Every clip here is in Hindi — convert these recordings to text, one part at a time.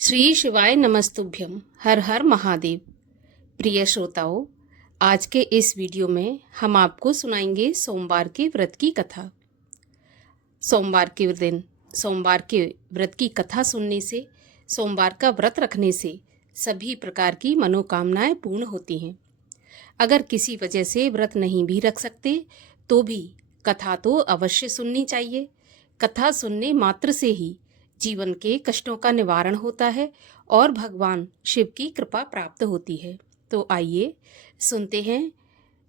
श्री शिवाय नमस्तुभ्यम। हर हर महादेव। प्रिय श्रोताओं, आज के इस वीडियो में हम आपको सुनाएंगे सोमवार के व्रत की कथा। सोमवार के दिन सोमवार के व्रत की कथा सुनने से, सोमवार का व्रत रखने से सभी प्रकार की मनोकामनाएं पूर्ण होती हैं। अगर किसी वजह से व्रत नहीं भी रख सकते तो भी कथा तो अवश्य सुननी चाहिए। कथा सुनने मात्र से ही जीवन के कष्टों का निवारण होता है और भगवान शिव की कृपा प्राप्त होती है। तो आइए सुनते हैं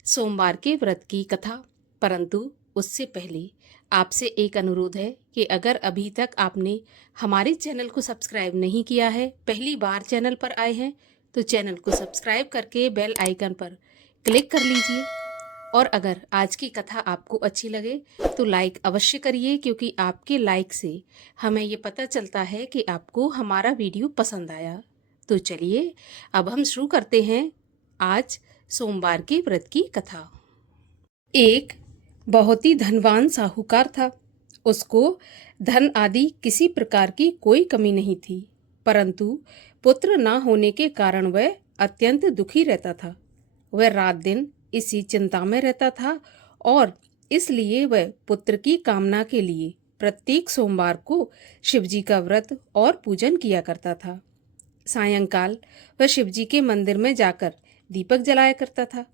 सोमवार के व्रत की कथा। परंतु उससे पहले आपसे एक अनुरोध है कि अगर अभी तक आपने हमारे चैनल को सब्सक्राइब नहीं किया है, पहली बार चैनल पर आए हैं, तो चैनल को सब्सक्राइब करके बेल आइकन पर क्लिक कर लीजिए। और अगर आज की कथा आपको अच्छी लगे तो लाइक अवश्य करिए, क्योंकि आपके लाइक से हमें ये पता चलता है कि आपको हमारा वीडियो पसंद आया। तो चलिए अब हम शुरू करते हैं आज सोमवार के व्रत की कथा। एक बहुत ही धनवान साहूकार था। उसको धन आदि किसी प्रकार की कोई कमी नहीं थी, परंतु पुत्र न होने के कारण वह अत्यंत दुखी रहता था। वह रात दिन इसी चिंता में रहता था और इसलिए वह पुत्र की कामना के लिए प्रत्येक सोमवार को शिवजी का व्रत और पूजन किया करता था। सायंकाल वह शिवजी के मंदिर में जाकर दीपक जलाया करता था।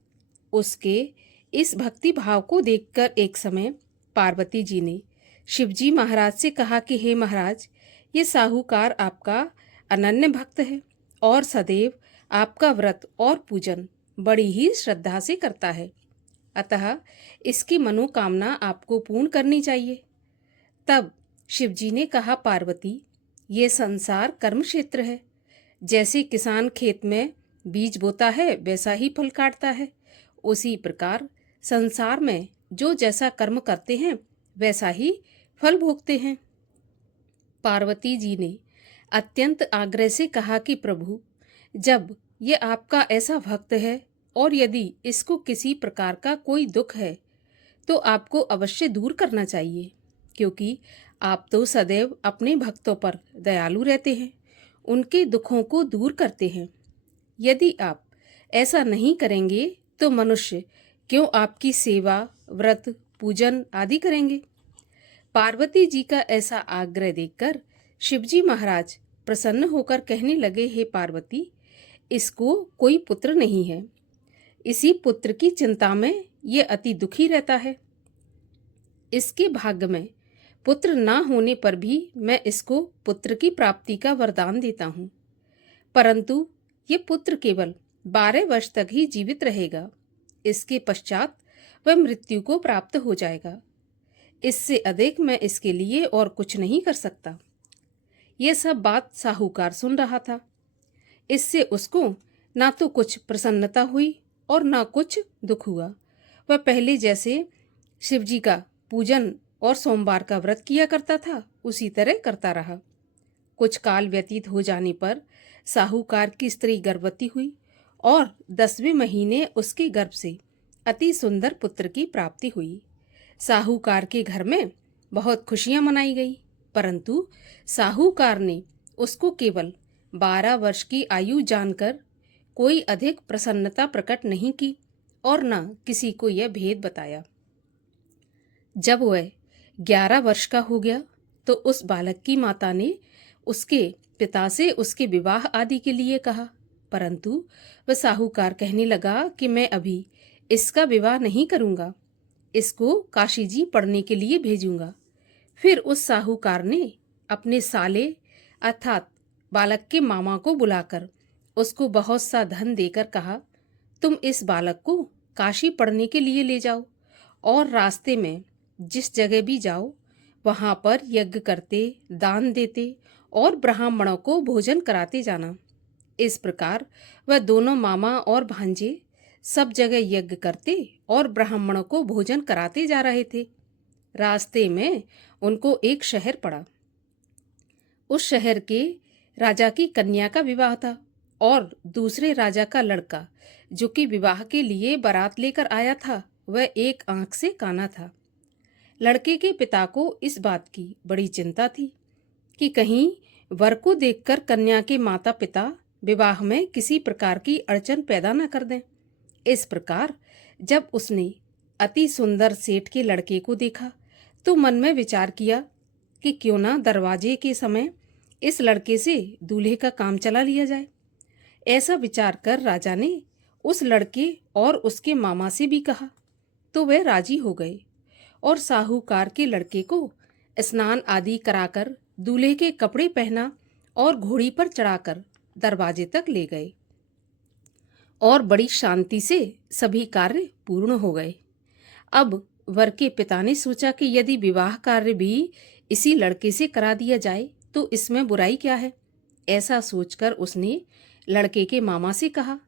उसके इस भक्ति भाव को देखकर एक समय पार्वती जी ने शिवजी महाराज से कहा कि हे महाराज, ये साहूकार आपका अनन्य भक्त है और सदैव आपका व्रत और पूजन बड़ी ही श्रद्धा से करता है, अतः इसकी मनोकामना आपको पूर्ण करनी चाहिए। तब शिवजी ने कहा, पार्वती, ये संसार कर्म क्षेत्र है। जैसे किसान खेत में बीज बोता है वैसा ही फल काटता है, उसी प्रकार संसार में जो जैसा कर्म करते हैं वैसा ही फल भोगते हैं। पार्वती जी ने अत्यंत आग्रह से कहा कि प्रभु, जब ये आपका ऐसा भक्त है और यदि इसको किसी प्रकार का कोई दुख है तो आपको अवश्य दूर करना चाहिए, क्योंकि आप तो सदैव अपने भक्तों पर दयालु रहते हैं, उनके दुखों को दूर करते हैं। यदि आप ऐसा नहीं करेंगे तो मनुष्य क्यों आपकी सेवा, व्रत, पूजन आदि करेंगे। पार्वती जी का ऐसा आग्रह देखकर शिवजी महाराज प्रसन्न होकर कहने लगे, हे पार्वती, इसको कोई पुत्र नहीं है। इसी पुत्र की चिंता में ये अति दुखी रहता है। इसके भाग्य में पुत्र ना होने पर भी मैं इसको पुत्र की प्राप्ति का वरदान देता हूँ, परंतु ये पुत्र केवल 12 वर्ष तक ही जीवित रहेगा। इसके पश्चात वह मृत्यु को प्राप्त हो जाएगा। इससे अधिक मैं इसके लिए और कुछ नहीं कर सकता। यह सब बात साहूकार सुन रहा था। इससे उसको ना तो कुछ प्रसन्नता हुई और ना कुछ दुख हुआ। वह पहले जैसे शिवजी का पूजन और सोमवार का व्रत किया करता था उसी तरह करता रहा। कुछ काल व्यतीत हो जाने पर साहूकार की स्त्री गर्भवती हुई और 10वें महीने उसके गर्भ से अति सुंदर पुत्र की प्राप्ति हुई। साहूकार के घर में बहुत खुशियां मनाई गई, परंतु साहूकार ने उसको केवल 12 वर्ष की आयु जानकर कोई अधिक प्रसन्नता प्रकट नहीं की और न किसी को यह भेद बताया। जब वह 11 वर्ष का हो गया तो उस बालक की माता ने उसके पिता से उसके विवाह आदि के लिए कहा, परंतु वह साहूकार कहने लगा कि मैं अभी इसका विवाह नहीं करूंगा, इसको काशी जी पढ़ने के लिए भेजूंगा। फिर उस साहूकार ने अपने साले अर्थात बालक के मामा को बुलाकर उसको बहुत सा धन देकर कहा, तुम इस बालक को काशी पढ़ने के लिए ले जाओ और रास्ते में जिस जगह भी जाओ वहां पर यज्ञ करते, दान देते और ब्राह्मणों को भोजन कराते जाना। इस प्रकार वह दोनों मामा और भांजे सब जगह यज्ञ करते और ब्राह्मणों को भोजन कराते जा रहे थे। रास्ते में उनको एक शहर पड़ा। उस शहर के राजा की कन्या का विवाह था और दूसरे राजा का लड़का जो कि विवाह के लिए बारात लेकर आया था वह एक आंख से काना था। लड़के के पिता को इस बात की बड़ी चिंता थी कि कहीं वर को देखकर कन्या के माता पिता विवाह में किसी प्रकार की अड़चन पैदा न कर दें। इस प्रकार जब उसने अति सुंदर सेठ के लड़के को देखा तो मन में विचार किया कि क्यों ना दरवाजे के समय इस लड़के से दूल्हे का काम चला लिया जाए। ऐसा विचार कर राजा ने उस लड़के और उसके मामा से भी कहा तो वे राजी हो गए और साहूकार के लड़के को स्नान आदि कराकर दूल्हे के कपड़े पहना और घोड़ी पर चढ़ाकर दरवाजे तक ले गए और बड़ी शांति से सभी कार्य पूर्ण हो गए। अब वर के पिता ने सोचा कि यदि विवाह कार्य भी इसी लड़के से करा दिया जाए तो इसमें बुराई क्या है। ऐसा सोचकर उसने लड़के के मामा से कहा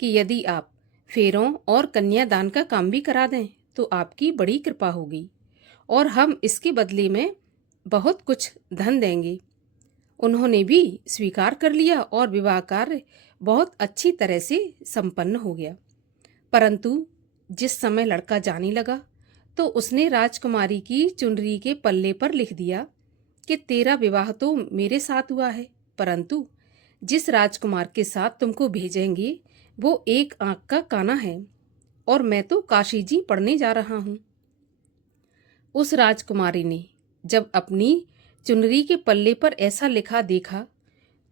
कि यदि आप फेरों और कन्यादान का काम भी करा दें तो आपकी बड़ी कृपा होगी और हम इसके बदले में बहुत कुछ धन देंगे। उन्होंने भी स्वीकार कर लिया और विवाह कार्य बहुत अच्छी तरह से संपन्न हो गया। परंतु जिस समय लड़का जाने लगा तो उसने राजकुमारी की चुनरी के पल्ले पर लिख दिया कि तेरा विवाह तो मेरे साथ हुआ है, परंतु जिस राजकुमार के साथ तुमको भेजेंगे वो एक आंख का काना है और मैं तो काशी जी पढ़ने जा रहा हूँ। उस राजकुमारी ने जब अपनी चुनरी के पल्ले पर ऐसा लिखा देखा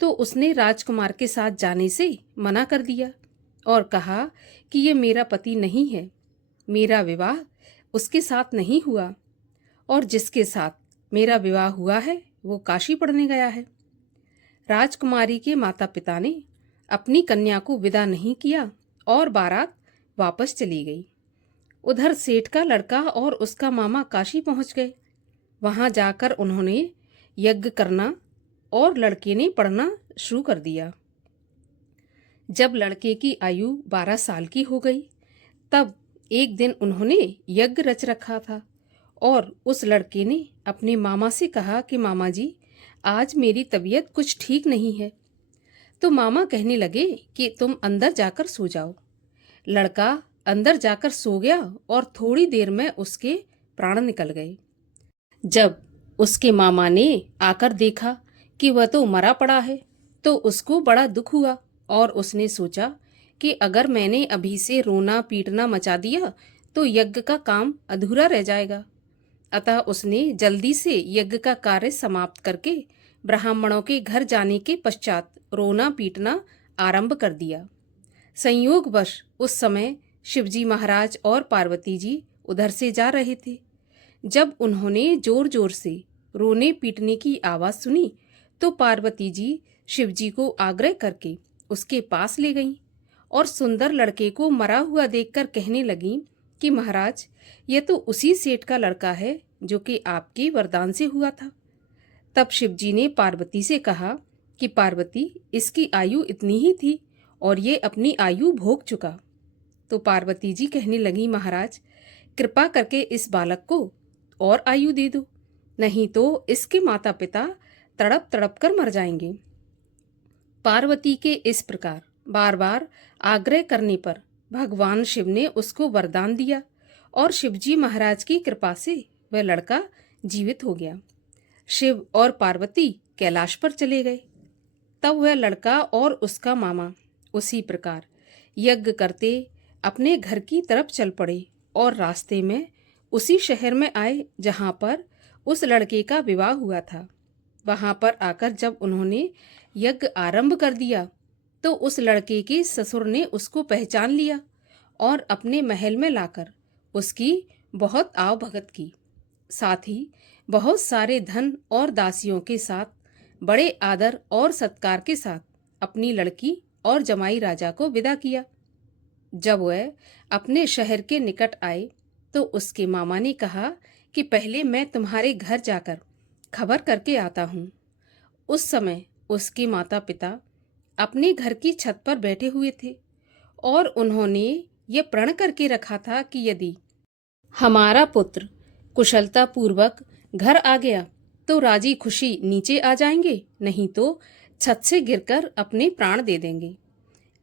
तो उसने राजकुमार के साथ जाने से मना कर दिया और कहा कि ये मेरा पति नहीं है, मेरा विवाह उसके साथ नहीं हुआ और जिसके साथ मेरा विवाह हुआ है वो काशी पढ़ने गया है। राजकुमारी के माता पिता ने अपनी कन्या को विदा नहीं किया और बारात वापस चली गई। उधर सेठ का लड़का और उसका मामा काशी पहुंच गए। वहां जाकर उन्होंने यज्ञ करना और लड़के ने पढ़ना शुरू कर दिया। जब लड़के की आयु 12 साल की हो गई तब एक दिन उन्होंने यज्ञ रच रखा था और उस लड़के ने अपने मामा से कहा कि मामा जी, आज मेरी तबीयत कुछ ठीक नहीं है। तो मामा कहने लगे कि तुम अंदर जाकर सो जाओ। लड़का अंदर जाकर सो गया और थोड़ी देर में उसके प्राण निकल गए। जब उसके मामा ने आकर देखा कि वह तो मरा पड़ा है तो उसको बड़ा दुख हुआ और उसने सोचा कि अगर मैंने अभी से रोना पीटना मचा दिया तो यज्ञ का काम अधूरा रह जाएगा। अतः उसने जल्दी से यज्ञ का कार्य समाप्त करके ब्राह्मणों के घर जाने के पश्चात रोना पीटना आरंभ कर दिया। संयोगवश उस समय शिवजी महाराज और पार्वती जी उधर से जा रहे थे। जब उन्होंने जोर जोर से रोने पीटने की आवाज सुनी तो पार्वती जी शिवजी को आग्रह करके उसके पास ले गईं और सुंदर लड़के को मरा हुआ देखकर कहने लगीं कि महाराज, यह तो उसी सेठ का लड़का है जो कि आपके वरदान से हुआ था। तब शिवजी ने पार्वती से कहा कि पार्वती, इसकी आयु इतनी ही थी और ये अपनी आयु भोग चुका। तो पार्वती जी कहने लगी, महाराज कृपा करके इस बालक को और आयु दे दो, नहीं तो इसके माता पिता तड़प तड़प कर मर जाएंगे। पार्वती के इस प्रकार बार बार आग्रह करने पर भगवान शिव ने उसको वरदान दिया और शिवजी महाराज की कृपा से वह लड़का जीवित हो गया। शिव और पार्वती कैलाश पर चले गए। तब वह लड़का और उसका मामा उसी प्रकार यज्ञ करते अपने घर की तरफ चल पड़े और रास्ते में उसी शहर में आए जहाँ पर उस लड़के का विवाह हुआ था। वहाँ पर आकर जब उन्होंने यज्ञ आरंभ कर दिया तो उस लड़के के ससुर ने उसको पहचान लिया और अपने महल में लाकर उसकी बहुत आवभगत की। साथ ही बहुत सारे धन और दासियों के साथ बड़े आदर और सत्कार के साथ अपनी लड़की और जमाई राजा को विदा किया। जब वह अपने शहर के निकट आए तो उसके मामा ने कहा कि पहले मैं तुम्हारे घर जाकर खबर करके आता हूँ। उस समय उसके माता पिता अपने घर की छत पर बैठे हुए थे और उन्होंने ये प्रण करके रखा था कि यदि हमारा पुत्र कुशलता पूर्वक घर आ गया तो राजी खुशी नीचे आ जाएंगे, नहीं तो छत से गिरकर अपने प्राण दे देंगे।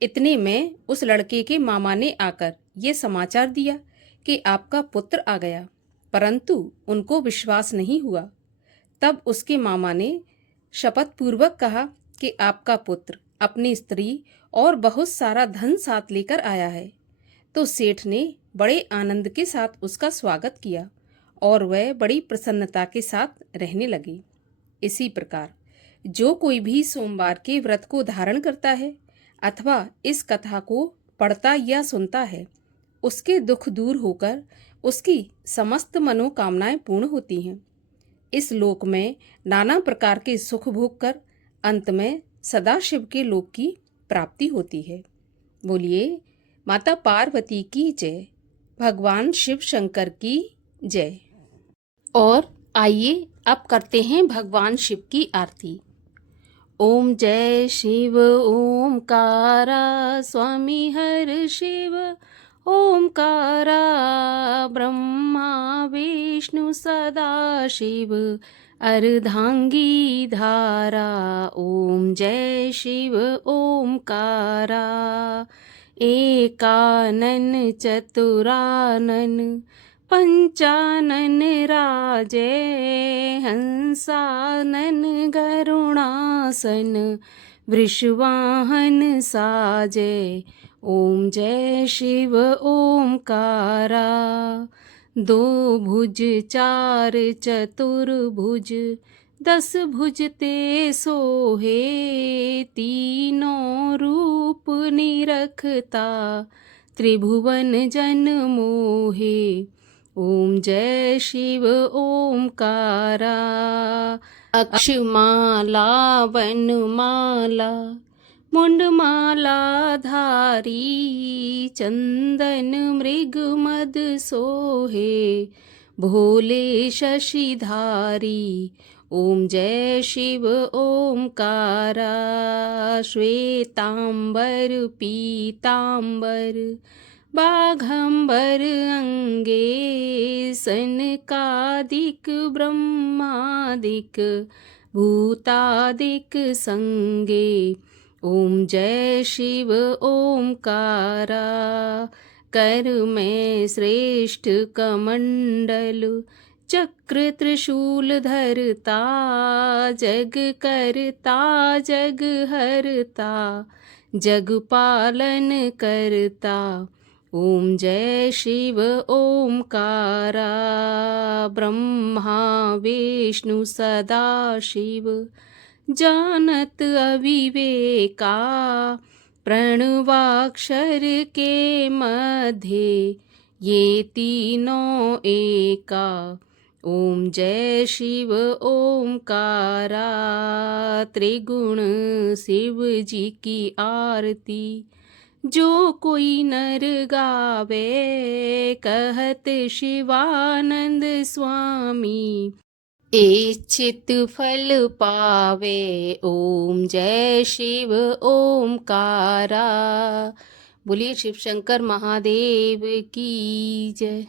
इतने में उस लड़के के मामा ने आकर ये समाचार दिया कि आपका पुत्र आ गया, परंतु उनको विश्वास नहीं हुआ। तब उसके मामा ने शपथ पूर्वक कहा कि आपका पुत्र अपनी स्त्री और बहुत सारा धन साथ लेकर आया है। तो सेठ ने बड़े आनंद के साथ उसका स्वागत किया और वह बड़ी प्रसन्नता के साथ रहने लगे। इसी प्रकार जो कोई भी सोमवार के व्रत को धारण करता है अथवा इस कथा को पढ़ता या सुनता है, उसके दुख दूर होकर उसकी समस्त मनोकामनाएं पूर्ण होती हैं। इस लोक में नाना प्रकार के सुख भोग कर अंत में सदाशिव के लोक की प्राप्ति होती है। बोलिए माता पार्वती की जय, भगवान शिव शंकर की जय। और आइए अब करते हैं भगवान शिव की आरती। ओम जय शिव ओमकारा स्वामी हर शिव ओमकारा ब्रह्मा विष्णु सदा शिव अर्धांगी धारा। ओम जय शिव ओमकारा एकानन चतुरानन पंचानन राजे हंसानन गरुणासन वृषवाहन साजे। ओम जय शिव ओमकारा दो भुज चार चतुर्भुज 10 भुज ते सोहे तीनों रूप निरखता त्रिभुवन जन मोहे। ओम जय शिव ओमकारा अक्षमाला वनमाला मुंडमाला धारी चंदन मृग मद सोहे भोले शशिधारी। ओम जय शिव ओमकारा श्वेतांबर पीतांबर बाघंबर अंगे सनकादिक ब्रह्मादिक भूतादिक संगे। ओम जय शिव ओमकारा कर में श्रेष्ठ कमंडल चक्र त्रिशूल धरता जग करता जग हरता जग पालन करता। ओम जय शिव ओमकारा ब्रह्मा विष्णु सदा शिव जानत अविवेका प्रणवाक्षर के मध्य ये तीनों एका। ओम जय शिव ओमकारा त्रिगुण शिव जी की आरती जो कोई नर गावे कहत शिवानंद स्वामी इच्छित फल पावे। ओम जय शिव ओमकारा। बोलिए शिव शंकर महादेव की जय।